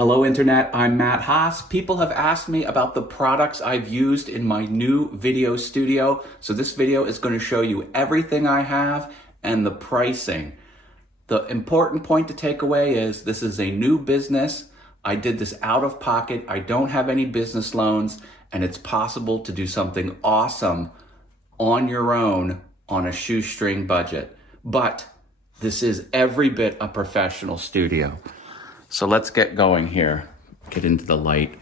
Hello Internet, I'm Matt Haas. People have asked me about the products I've used in my new video studio. So this video is going to show you everything I have and the pricing. The important point to take away is this is a new business. I did this out of pocket. I don't have any business loans, and it's possible to do something awesome on your own on a shoestring budget. But this is every bit a professional studio. So let's get going here, get into the light.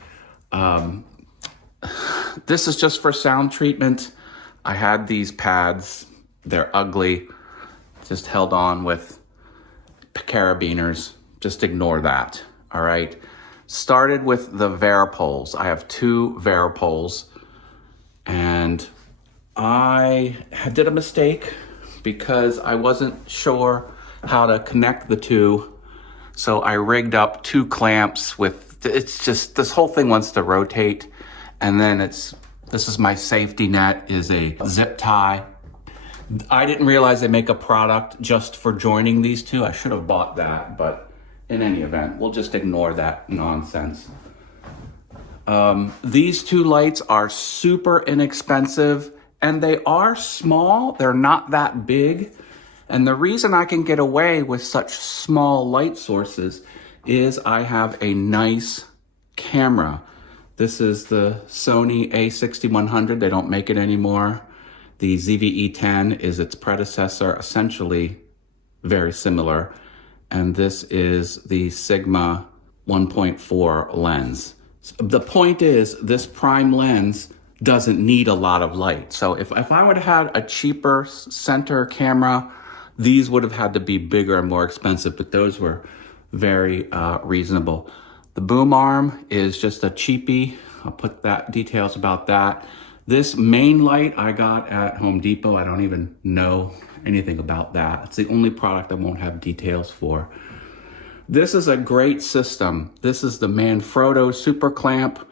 This is just for sound treatment. I had these pads, they're ugly, just held on with carabiners. Just ignore that, all right? Started with the Varipols. I have two Varipols, and I did a mistake because I wasn't sure how to connect the two. So I rigged up two clamps with, it's just, this whole thing wants to rotate. And then this is my safety net, is a zip tie. I didn't realize they make a product just for joining these two. I should have bought that, but in any event, we'll just ignore that nonsense. These two lights are super inexpensive, and they are small. They're not that big. And the reason I can get away with such small light sources is I have a nice camera. This is the Sony a6100. They don't make it anymore. The ZV-E10 is its predecessor, essentially very similar. And this is the Sigma 1.4 lens. The point is, this prime lens doesn't need a lot of light. So if I would have had a cheaper center camera, these would have had to be bigger and more expensive, but those were very reasonable. The boom arm is just a cheapie. I'll put that details about that. This main light I got at Home Depot. I don't even know anything about that. It's the only product I won't have details for. This is a great system. This is the Manfrotto Super Clamp.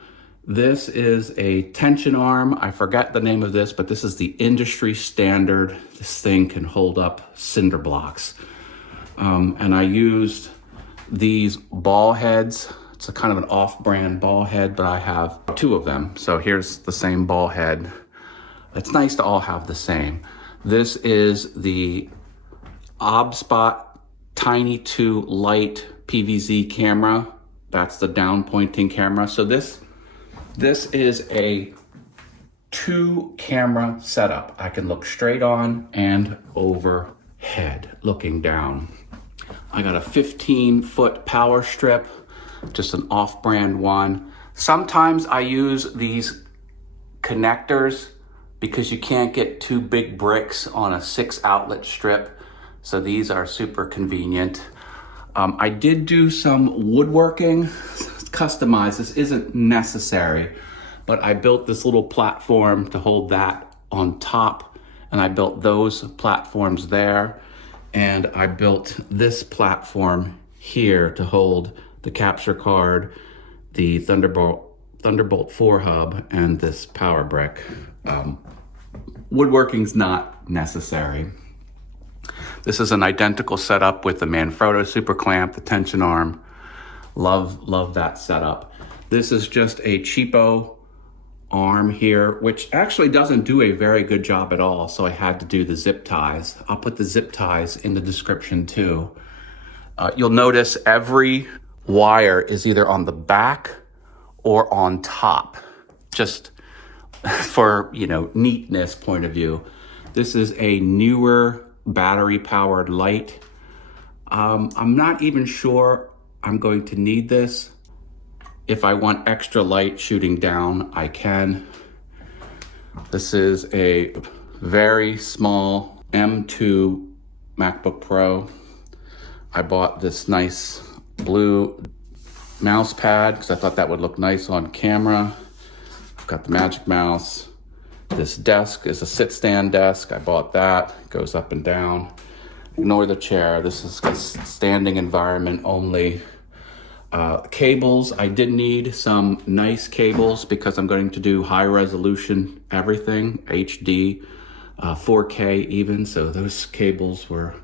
This is a tension arm. I forget the name of this, but this is the industry standard. This thing can hold up cinder blocks. And I used these ball heads. It's a kind of an off-brand ball head, but I have two of them. So here's the same ball head. It's nice to all have the same. This is the OBSPOT Tiny 2 Light PVZ camera. That's the down pointing camera. So this is a 2-camera setup. I can look straight on and overhead, looking down. I got a 15-foot power strip, just an off-brand one. Sometimes I use these connectors because you can't get 2 big bricks on a 6-outlet strip. So these are super convenient. I did do some woodworking, customized. This isn't necessary, but I built this little platform to hold that on top, and I built those platforms there, and I built this platform here to hold the capture card, the Thunderbolt 4 hub, and this power brick. Woodworking's not necessary. This is an identical setup with the Manfrotto Super Clamp, the tension arm. Love that setup. This is just a cheapo arm here, which actually doesn't do a very good job at all, so I had to do the zip ties. I'll put the zip ties in the description too. You'll notice every wire is either on the back or on top, just for, neatness point of view. This is a newer battery-powered light. I'm not even sure I'm going to need this. If I want extra light shooting down, I can. This is a very small M2 MacBook Pro. I bought this nice blue mouse pad because I thought that would look nice on camera. I've got the Magic Mouse. This desk is a sit-stand desk. I bought that. It goes up and down. Ignore the chair. This is a standing environment only. Cables, I did need some nice cables because I'm going to do high resolution everything, HD, 4K even. So those cables were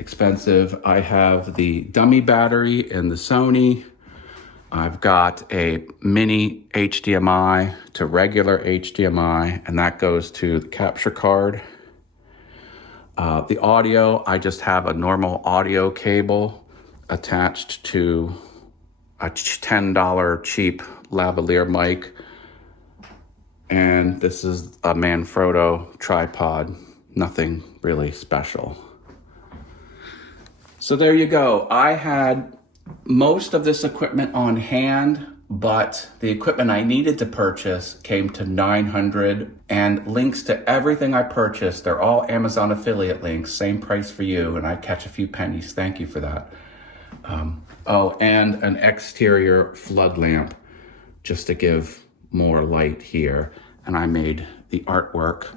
expensive. I have the dummy battery in the Sony. I've got a mini HDMI to regular HDMI, and that goes to the capture card. The audio, I just have a normal audio cable attached to a $10 cheap lavalier mic. And this is a Manfrotto tripod, nothing really special. So there you go. I had most of this equipment on hand, but the equipment I needed to purchase came to $900, and links to everything I purchased, they're all Amazon affiliate links, same price for you, and I catch a few pennies. Thank you for that. Oh, and an exterior flood lamp just to give more light here. And I made the artwork,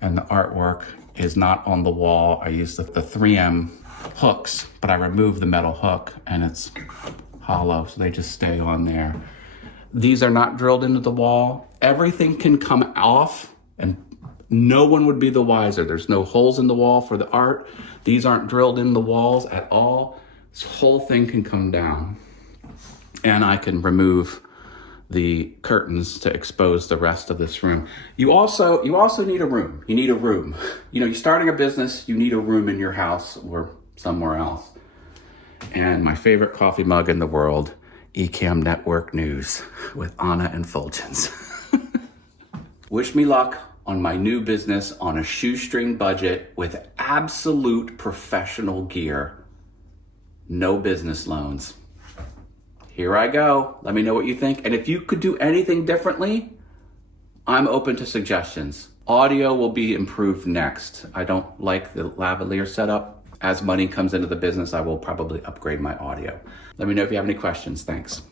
and the artwork is not on the wall. I used the 3M hooks, but I removed the metal hook and it's hollow, so they just stay on there. These are not drilled into the wall. Everything can come off and no one would be the wiser. There's no holes in the wall for the art. These aren't drilled in the walls at all. This whole thing can come down, and I can remove the curtains to expose the rest of this room. You also need a room. You need a room. You know, you're starting a business, you need a room in your house or somewhere else. And my favorite coffee mug in the world, Ecamm Network News with Anna and Fulgens. Wish me luck on my new business on a shoestring budget with absolute professional gear. No business loans. Here I go. Let me know what you think. And if you could do anything differently, I'm open to suggestions. Audio will be improved next. I don't like the lavalier setup. As money comes into the business, I will probably upgrade my audio. Let me know if you have any questions. Thanks.